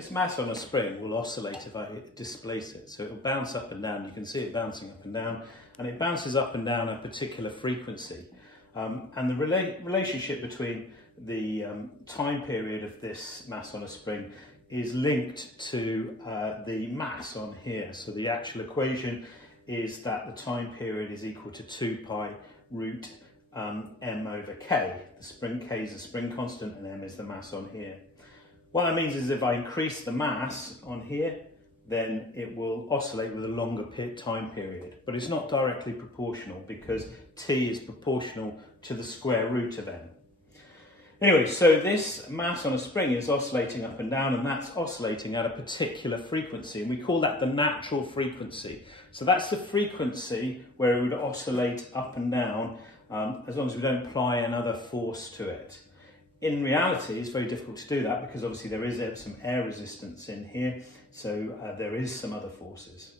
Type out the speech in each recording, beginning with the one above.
This mass on a spring will oscillate if I displace it. So it will bounce up and down. You can see it bouncing up and down, and it bounces up and down at a particular frequency. And the relationship between the time period of this mass on a spring is linked to the mass on here. So the actual equation is that the time period is equal to 2 pi root m over k. The spring k is the spring constant and m is the mass on here. What that means is if I increase the mass on here, then it will oscillate with a longer time period. But it's not directly proportional because t is proportional to the square root of m. Anyway, so this mass on a spring is oscillating up and down, and that's oscillating at a particular frequency, and we call that the natural frequency. So that's the frequency where it would oscillate up and down as long as we don't apply another force to it. In reality, it's very difficult to do that because obviously there is some air resistance in here, so there is some other forces.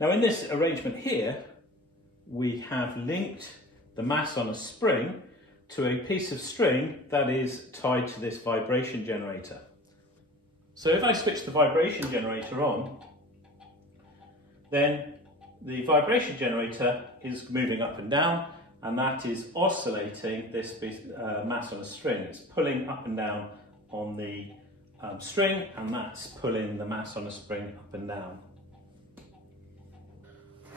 Now in this arrangement here, we have linked the mass on a spring to a piece of string that is tied to this vibration generator. So if I switch the vibration generator on, then the vibration generator is moving up and down, and that is oscillating this mass on a string. It's pulling up and down on the string, and that's pulling the mass on a spring up and down.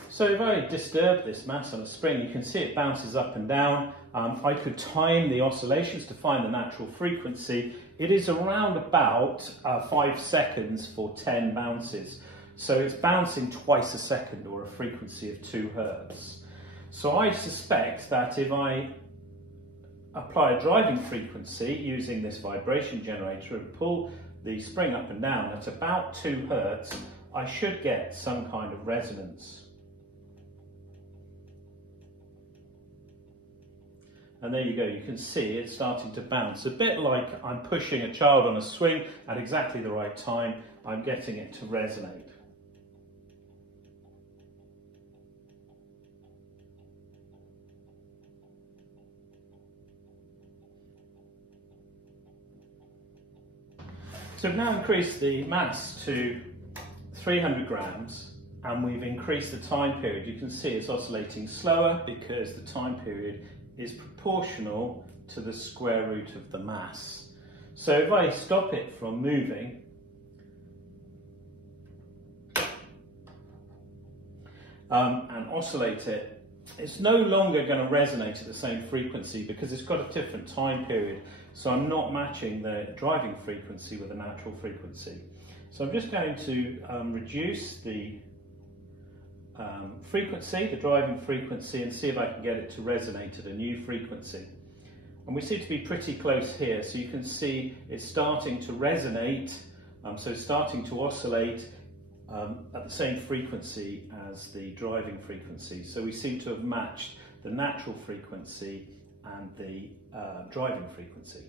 So if I disturb this mass on a spring, you can see it bounces up and down. I could time the oscillations to find the natural frequency. It is around about 5 seconds for 10 bounces. So it's bouncing twice a second, or a frequency of 2 Hertz. So I suspect that if I apply a driving frequency using this vibration generator and pull the spring up and down at about 2 Hertz, I should get some kind of resonance. And there you go, you can see it's starting to bounce. A bit like I'm pushing a child on a swing at exactly the right time, I'm getting it to resonate. So we've now increased the mass to 300 grams, and we've increased the time period. You can see it's oscillating slower because the time period is proportional to the square root of the mass. So if I stop it from moving, and oscillate it, it's no longer going to resonate at the same frequency because it's got a different time period. So I'm not matching the driving frequency with the natural frequency. So I'm just going to reduce the frequency, the driving frequency, and see if I can get it to resonate at a new frequency. And we seem to be pretty close here, so you can see it's starting to resonate, so it's starting to oscillate at the same frequency as the driving frequency. So we seem to have matched the natural frequency and the driving frequency.